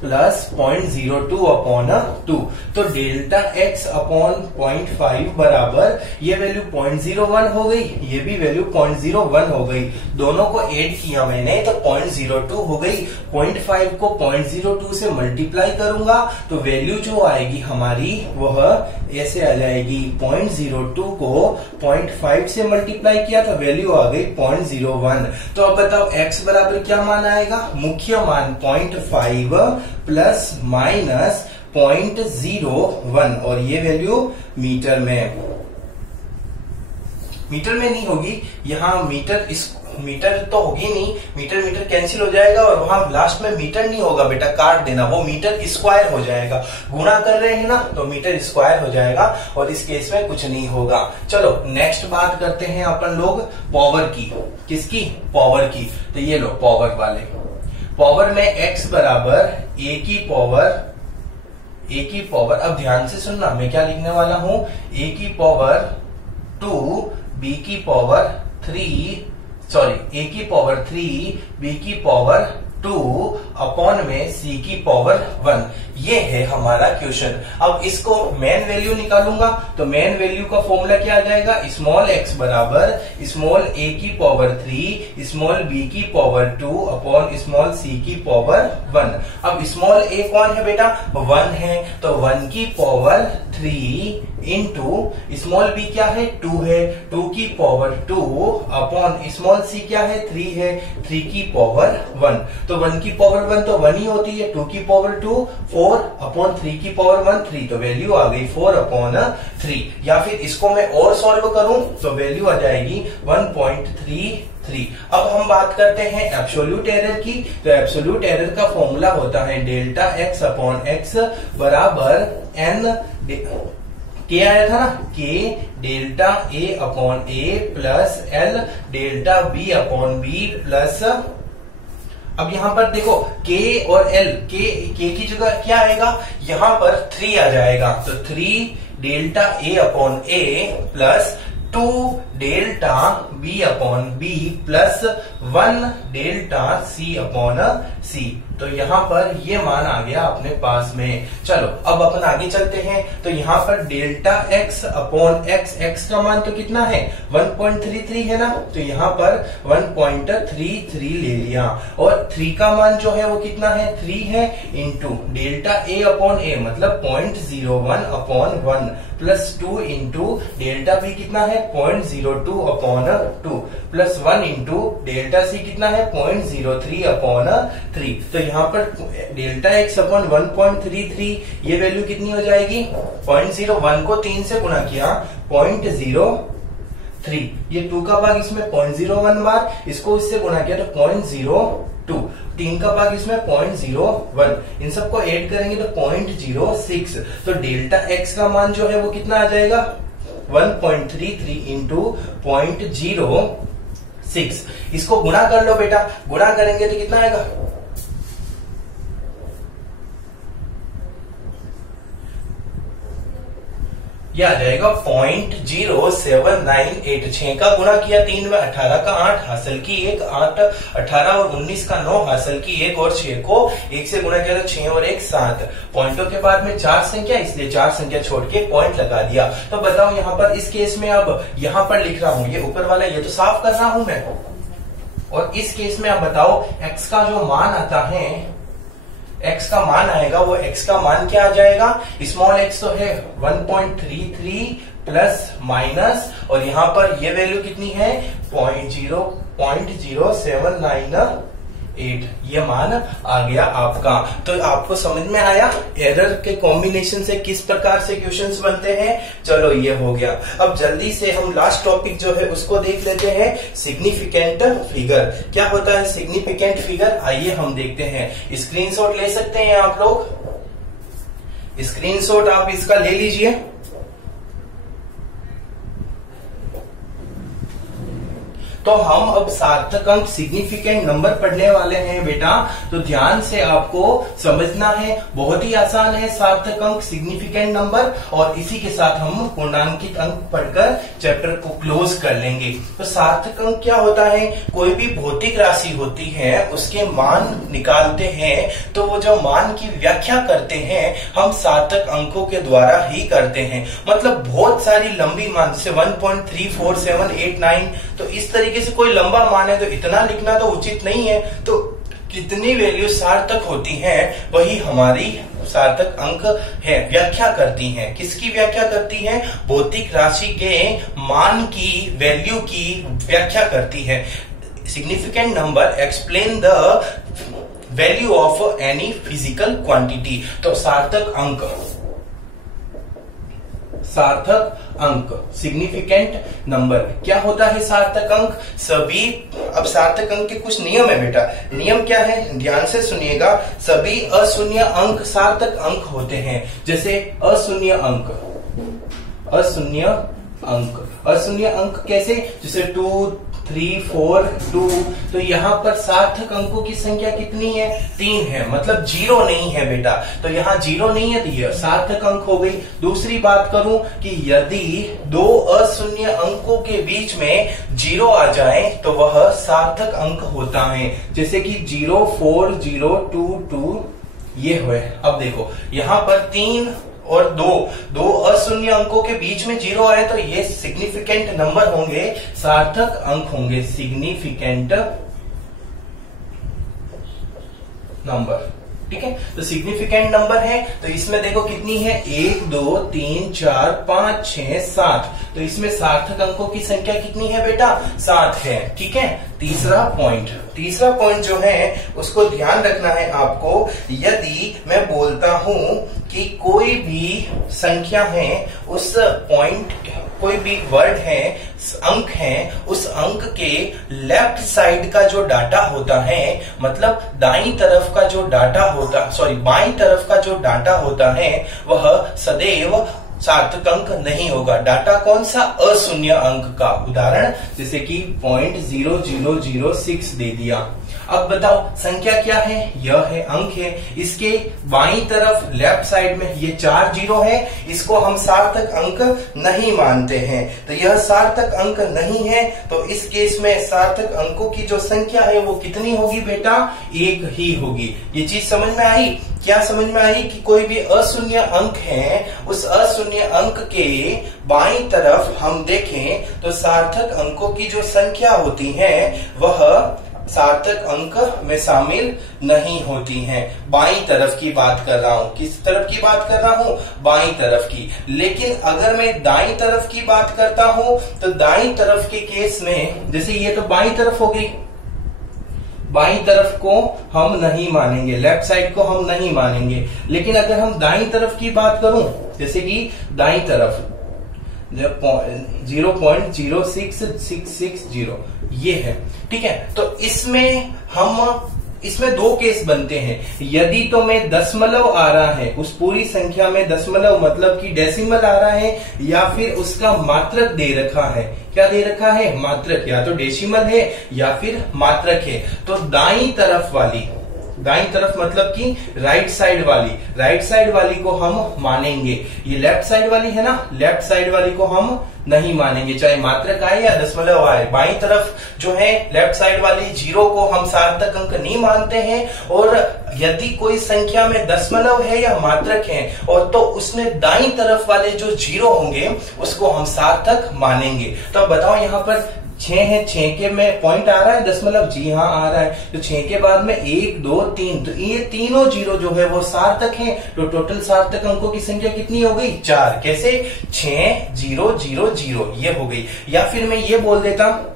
प्लस 0.02 अपॉन 2। तो डेल्टा x अपॉन 0.5 बराबर ये वैल्यू 0.01 हो गई, ये भी वैल्यू 0.01 हो गई। दोनों को ऐड किया मैंने तो 0.02 हो गई। 0.5 को 0.02 से मल्टीप्लाई करूंगा तो वैल्यू जो आएगी हमारी वह ऐसे आ जाएगी। 0.02 को 0.5 से मल्टीप्लाई किया तो वैल्यू आ गई 0.01। तो अब बताओ x बराबर क्या मान आएगा, मुख्य मान 0.5 प्लस माइनस 0.01 और ये वैल्यू मीटर में नहीं होगी। यहाँ मीटर तो होगी नहीं, मीटर कैंसिल हो जाएगा और वहां लास्ट में मीटर नहीं होगा बेटा, काट देना, वो मीटर स्क्वायर हो जाएगा। गुणा कर रहे हैं ना तो मीटर स्क्वायर हो जाएगा और इस केस में कुछ नहीं होगा। चलो नेक्स्ट बात करते हैं अपन लोग पावर की। किसकी, पावर की। तो ये लो पावर वाले, पावर में x बराबर a की पावर, अब ध्यान से सुनना मैं क्या लिखने वाला हूं, a की पावर 2 b की पावर 3 सॉरी a की पावर 3 b की पावर 2 अपॉन में c की पावर 1। ये है हमारा क्वेश्चन। अब इसको मेन वैल्यू निकालूंगा तो मेन वैल्यू का फॉर्मूला क्या आ जाएगा, स्मॉल x बराबर स्मॉल a की पावर 3 स्मॉल b की पावर 2 अपॉन स्मॉल c की पावर 1। अब स्मॉल a कौन है बेटा, 1 है, तो 1 की पावर 3 इंटू स्मॉल b क्या है, 2 है, 2 की पावर 2 अपॉन स्मॉल c क्या है, 3 है, 3 की पावर 1। तो 1 की पावर 1 तो 1 ही होती है, 2 की पावर 2 4 अपॉन 3 की पावर 1 3, तो वैल्यू आ गई 4 अपॉन 3। या फिर इसको मैं और सॉल्व करूं तो वैल्यू आ जाएगी 1.33। अब हम बात करते हैं एब्सोल्यूट एरर की। तो एब्सोल्यूट एरर का फॉर्मूला होता है डेल्टा x अपॉन x बराबर n के आया था ना, के delta a upon a plus l delta b upon b plus, अब यहां पर देखो k और l, k की जगह क्या आएगा, यहां पर 3 आ जाएगा, तो 3 delta a upon a plus 2 delta b upon b plus 1 delta c upon c। तो यहाँ पर ये मान आ गया अपने पास में। चलो अब अपन आगे चलते हैं। तो यहाँ पर डेल्टा x अपॉन x का मान तो कितना है, 1.33 है ना, तो यहाँ पर 1.33 ले लिया, और 3 का मान जो है वो कितना है, 3 है, into delta a upon a मतलब 0.01 upon 1 plus 2 into delta b कितना है 0.02 upon 2 plus 1 into delta c कितना है 0.03 अपॉन 3। तो यहाँ पर डेल्टा x अपॉन 1.33 ये वैल्यू कितनी हो जाएगी, 0.01 को 3 से गुणा किया 0.03, ये 2 का भाग इसमें 0.01 बार, इसको इससे गुणा किया तो 0.02, 3 का भाग इसमें 0.01, इन सबको ऐड करेंगे तो 0.06। तो डेल्टा x का मान जो है वो कितना आ जाएगा 1.33 इंटू 0.06। इसको गुणा कर लो बेटा, गुणा करेंगे तो कितना आएगा, यह आ जाएगा 0.07986। 6 का गुणा किया 3 में, 18 का 8 हासिल की 1, 8 18 और 19 का 9 हासिल की 1, और 6 को 1 से गुणा किया तो 6 और 1 7। पॉइंटों के बाद में 4 संख्या, इसलिए 4 संख्या छोड़ के पॉइंट लगा दिया। तो बताओ यहाँ पर इस केस में, अब यहाँ पर लिख रहा हूं, ये ऊपर वाला ये तो साफ कर रहा हूं मैं, और इस केस में आप बताओ x का जो मान आता है, x का मान आएगा, वो x का मान क्या आ जाएगा, स्मॉल x तो है 1.33 प्लस माइनस, और यहाँ पर ये वैल्यू कितनी है 0.0798, ये मान आ गया आपका। तो आपको समझ में आया एरर के कॉम्बिनेशन से किस प्रकार से क्वेश्चंस बनते हैं। चलो ये हो गया। अब जल्दी से हम लास्ट टॉपिक जो है उसको देख लेते हैं, सिग्निफिकेंट फिगर। क्या होता है सिग्निफिकेंट फिगर, आइए हम देखते हैं। स्क्रीनशॉट ले सकते हैं आप लोग, स्क्रीनशॉट आप इसका ले लीजिए। तो हम अब सार्थक अंक सिग्निफिकेंट नंबर पढ़ने वाले हैं बेटा, तो ध्यान से आपको समझना है, बहुत ही आसान है सार्थक अंक सिग्निफिकेंट नंबर, और इसी के साथ हम पूर्णांकित अंक पढ़कर चैप्टर को क्लोज कर लेंगे। तो सार्थक अंक क्या होता है, कोई भी भौतिक राशि होती है उसके मान निकालते हैं, तो वो जो मान की व्याख्या करते हैं हम सार्थक अंकों के द्वारा ही करते हैं। मतलब बहुत सारी लंबी मान से 1.34789, तो इस तरीके से कोई लंबा मान है तो इतना लिखना तो उचित नहीं है। तो कितनी वैल्यू सार्थक होती हैं वही हमारी सार्थक अंक है, व्याख्या करती हैं। किसकी व्याख्या करती हैं, भौतिक राशि के मान की वैल्यू की व्याख्या करती है। Significant number explain the value of any physical quantity. तो सार्थक अंक, सार्थक अंक सिग्निफिकेंट नंबर क्या होता है सार्थक अंक, सभी, अब सार्थक अंक के कुछ नियम है बेटा। नियम क्या है, ध्यान से सुनिएगा। सभी अशून्य अंक सार्थक अंक होते हैं। जैसे अशून्य अंक, अशून्य अंक, अशून्य अंक कैसे, जैसे 2, 3 4 2। तो यहाँ पर सार्थक अंकों की संख्या कितनी है? 3 है, मतलब 0 नहीं है बेटा। तो यहाँ 0 नहीं है तो यह सार्थक अंक हो गई। दूसरी बात करूं कि यदि दो अशून्य अंकों के बीच में 0 आ जाए तो वह सार्थक अंक होता है, जैसे कि 0 4 0 2 2 ये हुए। अब देखो यहाँ पर 3 और 2 अशून्य अंकों के बीच में 0 आए तो ये सिग्निफिकेंट नंबर होंगे, सार्थक अंक होंगे, सिग्निफिकेंट नंबर। ठीक है, तो सिग्निफिकेंट नंबर है। तो इसमें देखो कितनी है, 1 2 3 4 5 6 7। तो इसमें सार्थक अंकों की संख्या कितनी है बेटा? 7 है। ठीक है, तीसरा पॉइंट जो है उसको ध्यान रखना है आपको। यदि मैं बोलता हूं कि कोई भी संख्या है, उस पॉइंट कोई भी वर्ड है, अंक है, उस अंक के लेफ्ट साइड का जो डाटा होता है, मतलब दाईं तरफ का जो डाटा होता, बाईं तरफ का जो डाटा होता है, वह सदैव सार्थक अंक नहीं होगा। डाटा कौन सा? अशून्य अंक का। उदाहरण जैसे कि 0.0006 दे दिया। अब बताओ संख्या क्या है? यह है, अंक है। इसके बाईं तरफ लेफ्ट साइड में ये 4 0 है, इसको हम सार्थक अंक नहीं मानते हैं। तो यह सार्थक अंक नहीं है, तो इस केस में सार्थक अंकों की जो संख्या है वो कितनी होगी बेटा? 1 ही होगी। ये चीज समझ में आई? क्या समझ में आई कि कोई भी अशून्य अंक है, उस अशून्य अंक के बाईं तरफ हम देखें तो सार्थक अंकों की जो संख्या होती है वह सार्थक अंक में शामिल नहीं होती हैं। बाईं तरफ की बात कर रहा हूं। किस तरफ की बात कर रहा हूं? बाईं तरफ की। लेकिन अगर मैं दाईं तरफ की बात करता हूं तो दाईं तरफ के केस में, जैसे ये तो बाईं तरफ हो गई, बाईं तरफ को हम नहीं मानेंगे, लेफ्ट साइड को हम नहीं मानेंगे। लेकिन अगर हम दाईं तरफ की बात करूं, जैसे कि दाईं तरफ 0.06660 ये है। ठीक है, तो इसमें 2 केस बनते हैं। यदि तो मैं दशमलव आ रहा है, उस पूरी संख्या में दशमलव मतलब कि डेसिमल आ रहा है, या फिर उसका मात्रक दे रखा है। क्या दे रखा है? मात्रक। या तो डेसिमल है या फिर मात्रक है। तो दाईं तरफ मतलब कि राइट साइड वाली को हम मानेंगे। ये लेफ्ट साइड वाली है ना, लेफ्ट साइड वाली को हम नहीं मानेंगे, चाहे मात्रक आए या दशमलव आए। बाईं तरफ जो है लेफ्ट साइड वाली 0 को हम सार्थक अंक नहीं मानते हैं। और यदि कोई संख्या में दशमलव है या मात्रक है और तो उसमें दाईं तरफ वाले जो 0 होंगे उसको हम सार्थक मानेंगे। तो अब बताओ यहाँ पर 6 है, 6 के में पॉइंट आ रहा है दशमलव? जी हाँ आ रहा है। तो 6 के बाद में 1 2 3, तो ये तीनों 0 जो है वो सार्थक है। तो टोटल सार्थक अंकों की संख्या कितनी हो गई? 4। कैसे? 6 0 0 0 ये हो गई। या फिर मैं ये बोल देता,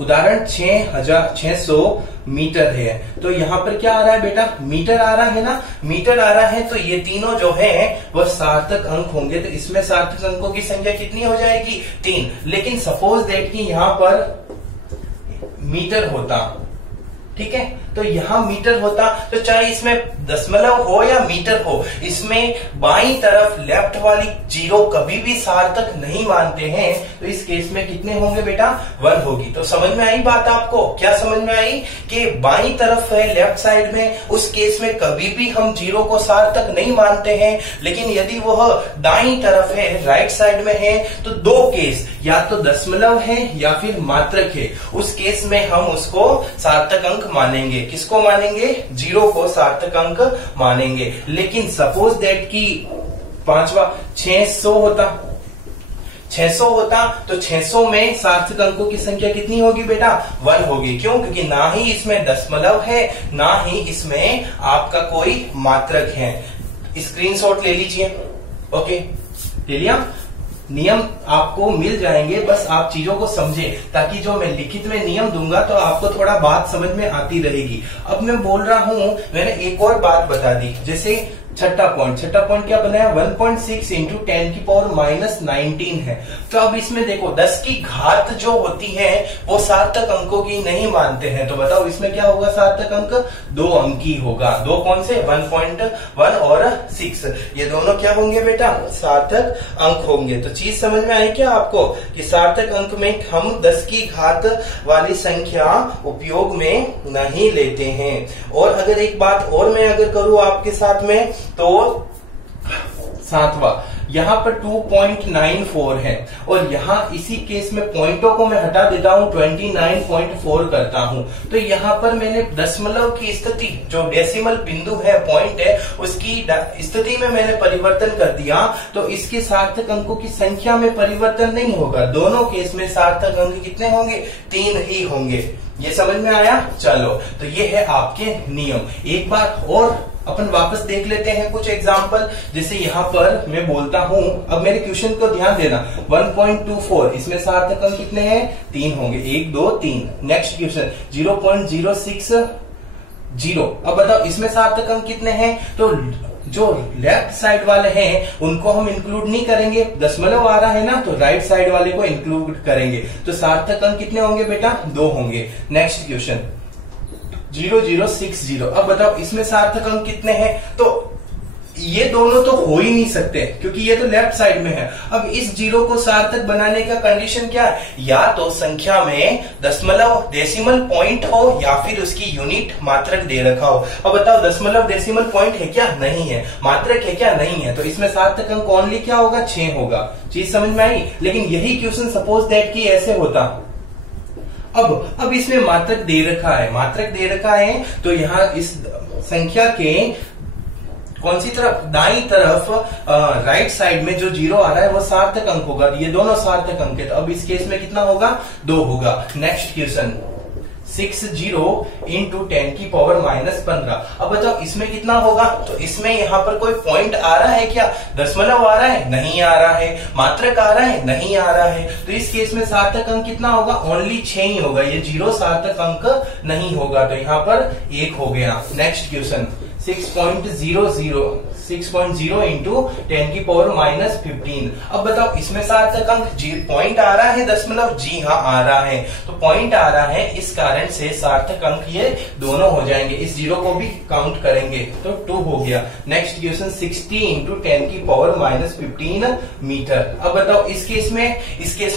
उदाहरण 600 मीटर है। तो यहाँ पर क्या आ रहा है बेटा? मीटर आ रहा है ना, मीटर आ रहा है। तो ये तीनों जो है वह सार्थक अंक होंगे। तो इसमें सार्थक अंकों की संख्या कितनी हो जाएगी? 3। लेकिन सपोज दैट कि यहाँ पर मीटर होता, ठीक है, तो यहाँ मीटर होता, तो चाहे इसमें दशमलव हो या मीटर हो, इसमें बाईं तरफ लेफ्ट वाली 0 कभी भी सार्थक नहीं मानते हैं। तो इस केस में कितने होंगे बेटा? 1 होगी। तो समझ में आई बात आपको? क्या समझ में आई कि बाईं तरफ है लेफ्ट साइड में, उस केस में कभी भी हम 0 को सार्थक नहीं मानते हैं। लेकिन यदि वह दाईं तरफ है, राइट साइड में है, तो 2 केस, या तो दशमलव है या फिर मात्रक है। उस केस में हम उसको सार्थक अंक मानेंगे। किसको मानेंगे? 0 को सार्थक अंक मानेंगे। लेकिन सपोज दैट कि 5वां 600 होता, 600 होता, तो 600 में सार्थक अंकों की संख्या कितनी होगी बेटा? 1 होगी। क्यों? क्योंकि ना ही इसमें दशमलव है, ना ही इसमें आपका कोई मात्रक है। स्क्रीनशॉट ले लीजिए। ओके, ले लिया? नियम आपको मिल जाएंगे, बस आप चीजों को समझें, ताकि जो मैं लिखित में नियम दूंगा तो आपको थोड़ा बात समझ में आती रहेगी। अब मैं बोल रहा हूं, मैंने एक और बात बता दी, जैसे छठा पॉइंट क्या बनाया 1.6 इंटू 10⁻⁻19 है। तो अब इसमें देखो 10 की घात जो होती है वो सार्थक अंकों की नहीं मानते हैं, तो बताओ इसमें क्या होगा सार्थक अंक 2 अंक ही होगा। दो कौन से 1.1 और 6 ये दोनों क्या होंगे बेटा सार्थक अंक होंगे। तो चीज समझ में आई क्या आपको कि सार्थक अंक में हम 10 की घात वाली संख्या उपयोग में नहीं लेते हैं। और अगर एक बात और मैं अगर करूं आपके साथ में तो सातवां यहाँ पर 2.94 है और यहाँ इसी केस में पॉइंटों को मैं हटा देता हूँ 29.4 करता हूँ। तो यहाँ पर मैंने दशमलव की स्थिति जो डेसिमल बिंदु है पॉइंट है उसकी स्थिति में मैंने परिवर्तन कर दिया, तो इसके सार्थक अंकों की संख्या में परिवर्तन नहीं होगा। दोनों केस में सार्थक अंक कितने होंगे 3 ही होंगे। ये समझ में आया। चलो तो ये है आपके नियम। एक बार और अपन वापस देख लेते हैं कुछ एग्जाम्पल। जैसे यहाँ पर मैं बोलता हूँ, अब मेरे क्वेश्चन को ध्यान देना 1.24 इसमें सार्थक अंक कितने हैं 3 होंगे 1 2 3। Next question 0.060। अब बताओ इसमें सार्थक अंक कितने हैं, तो जो लेफ्ट साइड वाले हैं उनको हम इंक्लूड नहीं करेंगे, दशमलव आ रहा है ना तो राइट साइड वाले को इंक्लूड करेंगे। तो सार्थक अंक कितने होंगे बेटा 2 होंगे। Next question 0060। अब बताओ इसमें सार्थक अंक कितने हैं, तो ये दोनों तो हो ही नहीं सकते क्योंकि ये तो लेफ्ट साइड में है। अब इस जीरो को सार्थक बनाने का कंडीशन क्या है, या तो संख्या में दशमलव डेसिमल पॉइंट हो या फिर उसकी यूनिट मात्रक दे रखा हो। अब बताओ दशमलव डेसिमल पॉइंट है क्या, नहीं है। मात्रक है क्या, नहीं है। तो इसमें सार्थक अंक ओनली क्या होगा 6 होगा। चीज समझ में आई। लेकिन यही क्वेश्चन सपोज दैट कि ऐसे होता, अब इसमें मात्रक दे रखा है, तो यहाँ इस संख्या के कौन सी तरफ, दाई तरफ राइट साइड में जो जीरो आ रहा है वो सार्थक अंक होगा। ये दोनों सार्थक अंक है, तो अब इस केस में कितना होगा 2 होगा। Next question 60 into 10⁻⁻15। अब बताओ इसमें कितना होगा, तो इसमें यहाँ पर कोई पॉइंट आ रहा है क्या, दशमलव आ रहा है, नहीं आ रहा है। मात्रक आ रहा है, नहीं आ रहा है। तो इस केस में सार्थक अंक कितना होगा, ओनली 6 ही होगा। ये जीरो सार्थक अंक नहीं होगा, तो यहाँ पर 1 हो गया। Next question 6.0 into 10⁻⁻15। अब बताओ इसमें सार्थक अंक पॉइंट आ रहा है दशमलव, जी हाँ आ रहा है। तो पॉइंट आ रहा है, इस कारण से सार्थक अंक ये दोनों हो जाएंगे। इस जीरो को भी काउंट करेंगे तो 2 हो गया। Next question 60 into 10⁻⁻15 metre. अब बताओ इस केस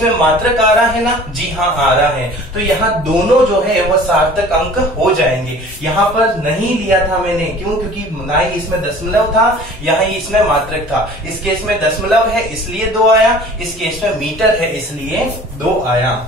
में मात्रक आ रहा है ना, जी हाँ आ रहा है। तो यहाँ दोनों जो है वह सार्थक अंक हो जाएंगे। यहाँ पर नहीं लिया था मैंने, क्यों, क्योंकि ना ही इसमें दशमलव था, यहाँ ही इसमें मात्रक था। इस केस में दशमलव है इसलिए 2 आया, इस केस में मीटर है इसलिए 2 आया।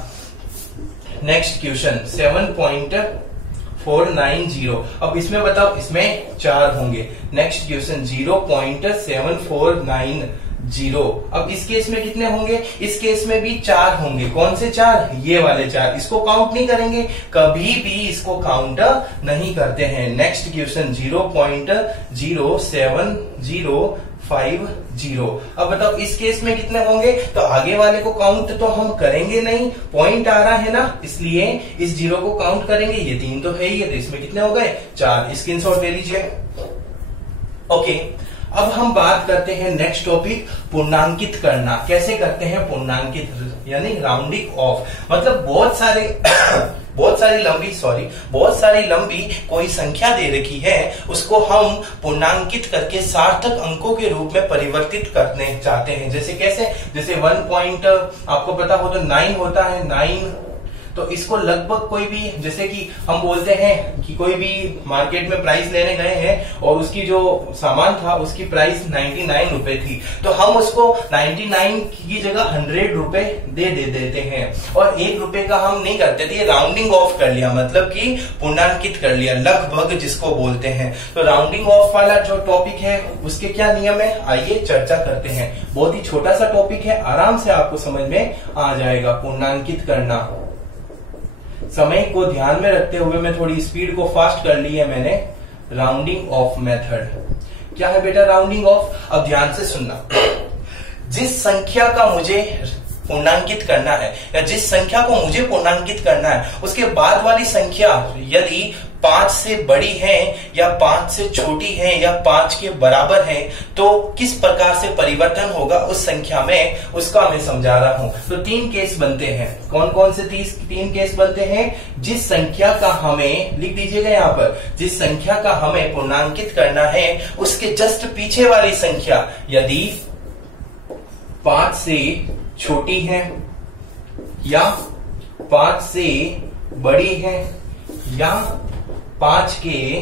Next question 7.490। अब इसमें बताओ इसमें 4 होंगे। Next question 0.7490। अब इस केस में कितने होंगे, इस केस में भी 4 होंगे। कौन से 4, ये वाले 4। इसको काउंट नहीं करेंगे, कभी भी इसको काउंट नहीं करते हैं। Next question 0.07050। अब बताओ इस केस में कितने होंगे, तो आगे वाले को काउंट तो हम करेंगे नहीं, पॉइंट आ रहा है ना, इसलिए इस जीरो को काउंट करेंगे। ये 3 तो है ही है, तो इसमें कितने हो गए 4। स्क्रीनशॉट ले लीजिए। ओके, अब हम बात करते हैं नेक्स्ट टॉपिक, पूर्णांकित करना। कैसे करते हैं पूर्णांकित, यानी राउंडिंग ऑफ। मतलब बहुत सारी लंबी कोई संख्या दे रखी है, उसको हम पूर्णांकित करके सार्थक अंकों के रूप में परिवर्तित करने चाहते हैं। जैसे कैसे, जैसे 1 पॉइंट आपको पता हो तो 9 होता है, 9। तो इसको लगभग कोई भी, जैसे कि हम बोलते हैं कि कोई भी मार्केट में प्राइस लेने गए हैं और उसकी जो सामान था उसकी प्राइस 99 रुपए थी, तो हम उसको 99 की जगह 100 रुपए दे देते हैं और 1 रुपए का हम नहीं करते थे, राउंडिंग ऑफ कर लिया, मतलब कि पूर्णांकित कर लिया, लगभग जिसको बोलते हैं। तो राउंडिंग ऑफ वाला जो टॉपिक है उसके क्या नियम है, आइए चर्चा करते हैं। बहुत ही छोटा सा टॉपिक है, आराम से आपको समझ में आ जाएगा। पूर्णांकित करना, समय को ध्यान में रखते हुए मैं थोड़ी स्पीड को फास्ट कर ली है मैंने। राउंडिंग ऑफ मेथड क्या है बेटा, राउंडिंग ऑफ। अब ध्यान से सुनना, जिस संख्या का मुझे पूर्णांकित करना है या जिस संख्या को मुझे पूर्णांकित करना है उसके बाद वाली संख्या यदि 5 से बड़ी है या 5 से छोटी है या 5 के बराबर है तो किस प्रकार से परिवर्तन होगा उस संख्या में, उसका मैं समझा रहा हूं। तो 3 केस बनते हैं। कौन कौन से 3 केस बनते हैं? जिस संख्या का हमें, लिख दीजिएगा यहाँ पर, जिस संख्या का हमें पूर्णांकित करना है उसके जस्ट पीछे वाली संख्या यदि 5 से छोटी है या 5 से बड़ी है या 5 के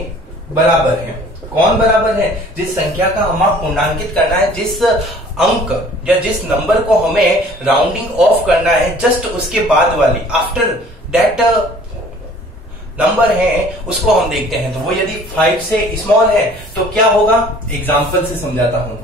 बराबर है। कौन बराबर है? जिस संख्या का हमें पूर्णांकित करना है, जिस अंक या जिस नंबर को हमें राउंडिंग ऑफ करना है जस्ट उसके बाद वाली, आफ्टर दैट नंबर है, उसको हम देखते हैं। तो वो यदि 5 से स्मॉल है तो क्या होगा, एग्जाम्पल से समझाता हूं।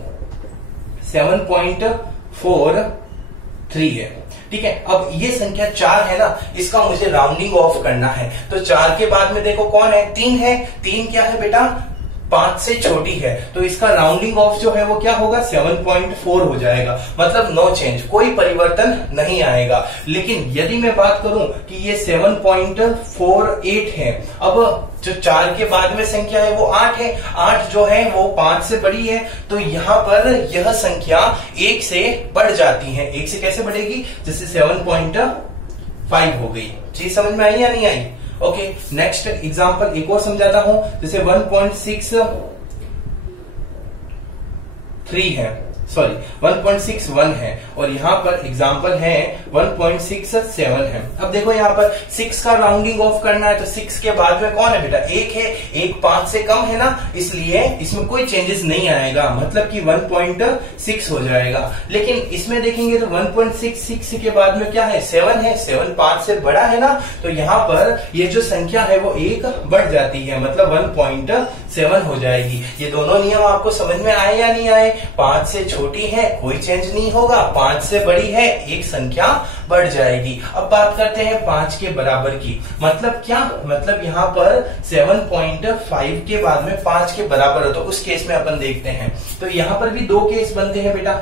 7.43 है, ठीक है। अब ये संख्या 4 है ना, इसका मुझे राउंडिंग ऑफ करना है। तो 4 के बाद में देखो कौन है, 3 है। 3 क्या है बेटा, 5 से छोटी है, तो इसका राउंडिंग ऑफ जो है वो क्या होगा, 7.4 हो जाएगा। मतलब नो चेंज, कोई परिवर्तन नहीं आएगा। लेकिन यदि मैं बात करूं कि ये 7.48 है, अब जो 4 के बाद में संख्या है वो 8 है, 8 जो है वो 5 से बड़ी है, तो यहां पर यह संख्या 1 से बढ़ जाती है। 1 से कैसे बढ़ेगी, जैसे 7.5 हो गई। चीज समझ में आई या नहीं आई? ओके, नेक्स्ट एग्जांपल एक और समझाता हूं। जैसे 1.63 है, सॉरी 1.61 है, और यहां पर एग्जांपल है 1.67 है। अब देखो यहां पर 6 का राउंडिंग ऑफ करना है, तो 6 के बाद में कौन है बेटा, 1 है। 1 5 से कम है ना, इसलिए इसमें कोई चेंजेस नहीं आएगा, मतलब कि 1.6 हो जाएगा। लेकिन इसमें देखेंगे तो 1.66 के बाद में क्या है, 7 है। 7 5 से बड़ा है ना, तो यहां पर ये जो संख्या है वो 1 बढ़ जाती है, मतलब 1.7 हो जाएगी। ये दोनों नियम आपको समझ में आए या नहीं आए? 5 से छोटी है कोई चेंज नहीं होगा, 5 से बड़ी है एक संख्या बढ़ जाएगी। अब बात करते हैं 5 के बराबर की। मतलब क्या, मतलब यहाँ पर 7.5 के बाद में 5 के बराबर हो, तो उस केस में अपन देखते हैं। तो यहाँ पर भी 2 केस बनते हैं बेटा।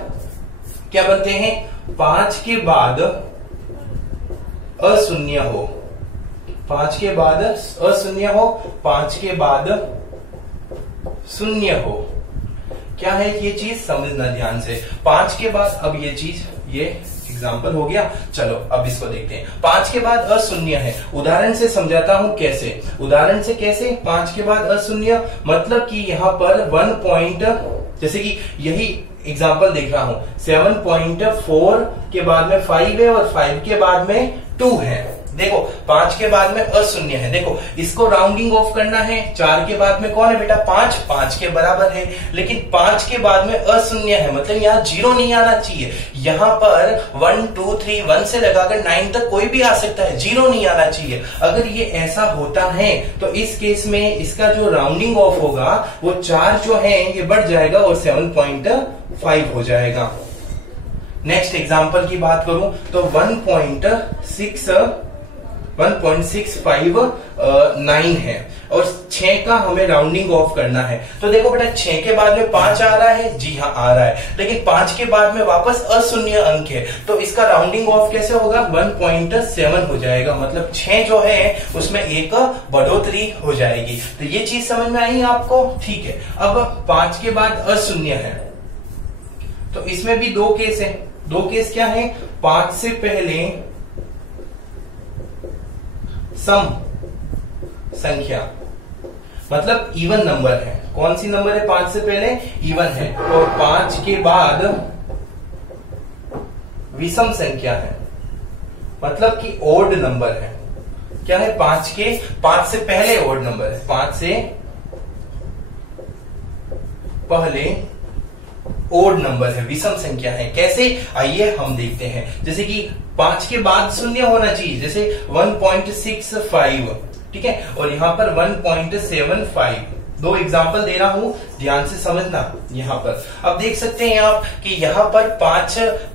क्या बनते हैं, 5 के बाद अशून्य हो, 5 के बाद अशून्य हो, 5 के बाद शून्य हो। क्या है ये चीज, समझना ध्यान से। 5 के बाद, अब ये चीज, ये एग्जाम्पल हो गया। चलो अब इसको देखते हैं। 5 के बाद अशून्य है, उदाहरण से समझाता हूं कैसे। उदाहरण से कैसे, 5 के बाद अशून्य, मतलब कि यहाँ पर 1 पॉइंट, जैसे कि यही एग्जाम्पल देख रहा हूं, 7.4 के बाद में 5 है और 5 के बाद में 2 है। देखो 5 के बाद में अशून्य है, देखो इसको राउंडिंग ऑफ करना है। 4 के बाद में कौन है बेटा, 5, 5 के बराबर है। लेकिन 5 के बाद में अशून्य है, मतलब यहाँ 0 नहीं आना चाहिए। यहाँ पर 1 2 3 1 से लगाकर 9 तक कोई भी आ सकता है, 0 नहीं आना चाहिए। अगर ये ऐसा होता है तो इस केस में इसका जो राउंडिंग ऑफ होगा वो 4 जो है ये बढ़ जाएगा और 7.5 हो जाएगा। नेक्स्ट एग्जाम्पल की बात करूं तो 1.659 है और 6 का हमें राउंडिंग ऑफ करना है। तो देखो बेटा 6 के बाद में 5 आ रहा है, जी हाँ आ रहा है, लेकिन 5 के बाद में वापस अशून्य अंक है, तो इसका राउंडिंग ऑफ कैसे होगा, 1.7 हो जाएगा। मतलब 6 जो है उसमें एक बढ़ोतरी हो जाएगी। तो ये चीज समझ में आई आपको, ठीक है। अब 5 के बाद अशून्य है, तो इसमें भी 2 केस है। 2 केस क्या है, 5 से पहले सम संख्या, मतलब इवन नंबर है। कौन सी नंबर है, 5 से पहले इवन है, और 5 के बाद विषम संख्या है, मतलब कि ओड नंबर है। क्या है, 5 से पहले ओड नंबर है, 5 से पहले ओड नंबर है, विषम संख्या है। कैसे, आइए हम देखते हैं। जैसे कि 5 के बाद शून्य होना चाहिए, जैसे 1.65, ठीक है, और यहां पर 1.75, दो एग्जाम्पल दे रहा हूं, ध्यान से समझना। यहाँ पर अब देख सकते हैं आप कि यहाँ पर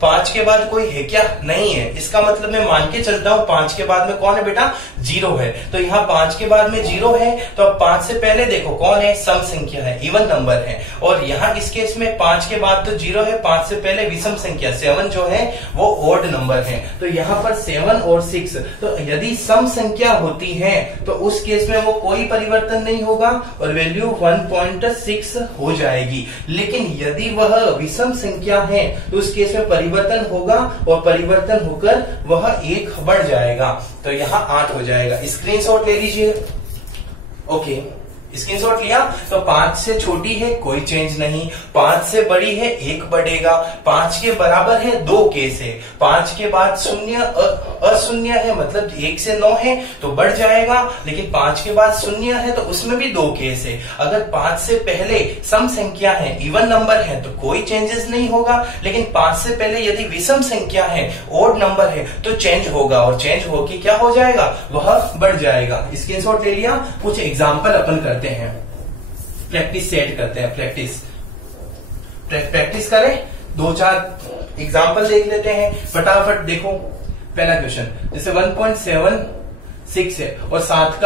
5 के बाद कोई है क्या? नहीं है। इसका मतलब मैं मान के चलता हूं 5 के बाद में कौन है बेटा? 0 है। तो यहाँ 5 के बाद में 0 है, तो अब 5 से पहले देखो कौन है? सम संख्या है, इवन नंबर है। और यहाँ इस केस में 5 के बाद तो 0 है, 5 से पहले विषम संख्या 7 जो है वो ऑड नंबर है। तो यहाँ पर 7 और 6, तो यदि सम संख्या होती है तो उस केस में वो कोई परिवर्तन नहीं होगा और वैल्यू 1.6 हो जाएगी। लेकिन यदि वह विषम संख्या है तो उस केस में परिवर्तन होगा और परिवर्तन होकर वह 1 बढ़ जाएगा, तो यहाँ 8 हो जाएगा। स्क्रीनशॉट ले लीजिए। ओके, स्क्रीनशॉट लिया। तो 5 से छोटी है कोई चेंज नहीं, 5 से बड़ी है 1 बढ़ेगा, 5 के बराबर है 2 केस है, 5 के बाद शून्य अशून्य है मतलब 1 से 9 है तो बढ़ जाएगा, लेकिन 5 के बाद शून्य है तो उसमें भी 2 केस है। अगर 5 से पहले सम संख्या है, इवन नंबर है तो कोई चेंजेस नहीं होगा, लेकिन 5 से पहले यदि विषम संख्या है, ऑड नंबर है तो चेंज होगा और चेंज होके क्या हो जाएगा? वह बढ़ जाएगा। स्क्रीनशॉट ले लिया। कुछ एग्जाम्पल अपन करते हैं, प्रैक्टिस सेट करते हैं। प्रैक्टिस करें, 2-4 एग्जाम्पल देख लेते हैं फटाफट। देखो पहला क्वेश्चन, जैसे 1.76 है और 7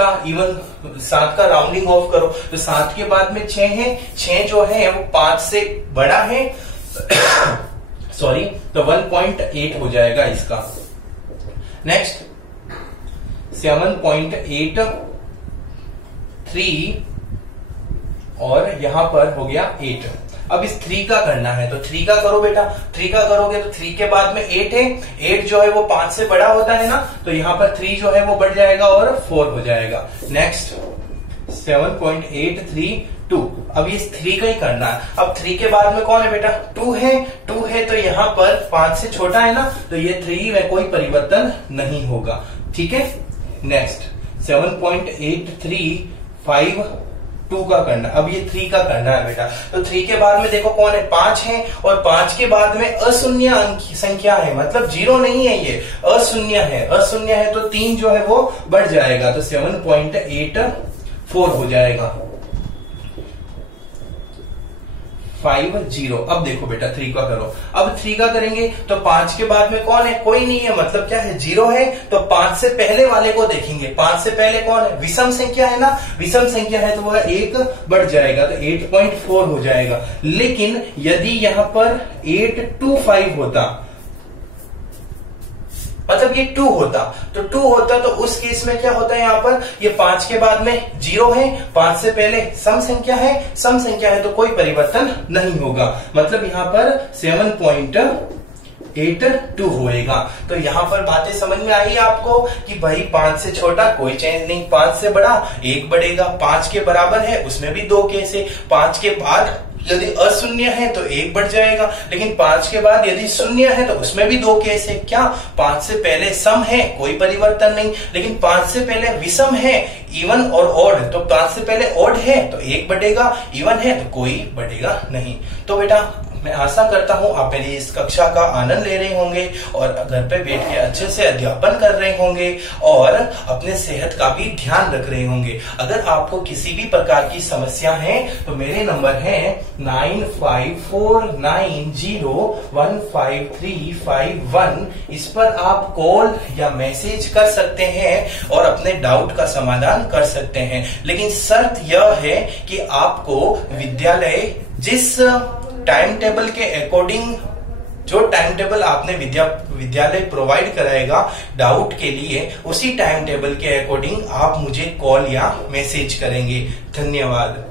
का राउंडिंग ऑफ करो तो 7 के बाद में 6 है, 6 जो है वो 5 से बड़ा है सॉरी, तो 1.8 हो जाएगा इसका। नेक्स्ट 7.83 और यहां पर हो गया 8। अब इस 3 का करना है तो 3 का करो बेटा। 3 का करोगे तो 3 के बाद में 8 है, 8 जो है वो 5 से बड़ा होता है ना, तो यहाँ पर 3 जो है वो बढ़ जाएगा और 4 हो जाएगा। नेक्स्ट 7.832। अब इस 3 का ही करना है। अब 3 के बाद में कौन है बेटा? 2 है। 2 है तो यहाँ पर 5 से छोटा है ना, तो ये 3 में कोई परिवर्तन नहीं होगा। ठीक है। नेक्स्ट 7.835 का करना। अब ये 3 का करना है बेटा। तो 3 के बाद में देखो कौन है? 5 है और 5 के बाद में अशून्य संख्या है, मतलब 0 नहीं है, ये अशून्य है। अशून्य है तो 3 जो है वो बढ़ जाएगा, तो 7.84 हो जाएगा। 50। अब देखो बेटा 3 का करो। अब 3 का करेंगे तो 5 के बाद में कौन है? कोई नहीं है, मतलब क्या है? 0 है। तो 5 से पहले वाले को देखेंगे। 5 से पहले कौन है? विषम संख्या है ना, विषम संख्या है तो वह 1 बढ़ जाएगा, तो 8.4 हो जाएगा। लेकिन यदि यहां पर 825 होता, मतलब ये 2 होता, तो 2 होता तो उस केस में क्या होता है? यहाँ पर ये 5 के बाद में 0 है, 5 से पहले सम संख्या है, सम संख्या है तो कोई परिवर्तन नहीं होगा, मतलब यहाँ पर 7.82 होएगा। तो यहाँ पर बातें समझ में आई आपको कि भाई 5 से छोटा कोई चेंज नहीं, 5 से बड़ा 1 बढ़ेगा, 5 के बराबर है उसमें भी 2 केस है, 5 के बाद यदि अशून्य है तो 1 बढ़ जाएगा, लेकिन 5 के बाद यदि शून्य है तो उसमें भी 2 केस है। क्या? 5 से पहले सम है कोई परिवर्तन नहीं, लेकिन 5 से पहले विषम है, इवन और ऑड, तो 5 से पहले ऑड है तो 1 बढ़ेगा, इवन है तो कोई बढ़ेगा नहीं। तो बेटा मैं आशा करता हूं आप मेरी इस कक्षा का आनंद ले रहे होंगे और घर पे बैठ के अच्छे से अध्यापन कर रहे होंगे और अपने सेहत का भी ध्यान रख रहे होंगे। अगर आपको किसी भी प्रकार की समस्या है तो मेरे नंबर है 9549015351। इस पर आप कॉल या मैसेज कर सकते हैं और अपने डाउट का समाधान कर सकते हैं, लेकिन शर्त यह है कि आपको विद्यालय जिस टाइम टेबल के अकॉर्डिंग, जो टाइम टेबल आपने विद्यालय प्रोवाइड कराएगा डाउट के लिए, उसी टाइम टेबल के अकॉर्डिंग आप मुझे कॉल या मैसेज करेंगे। धन्यवाद।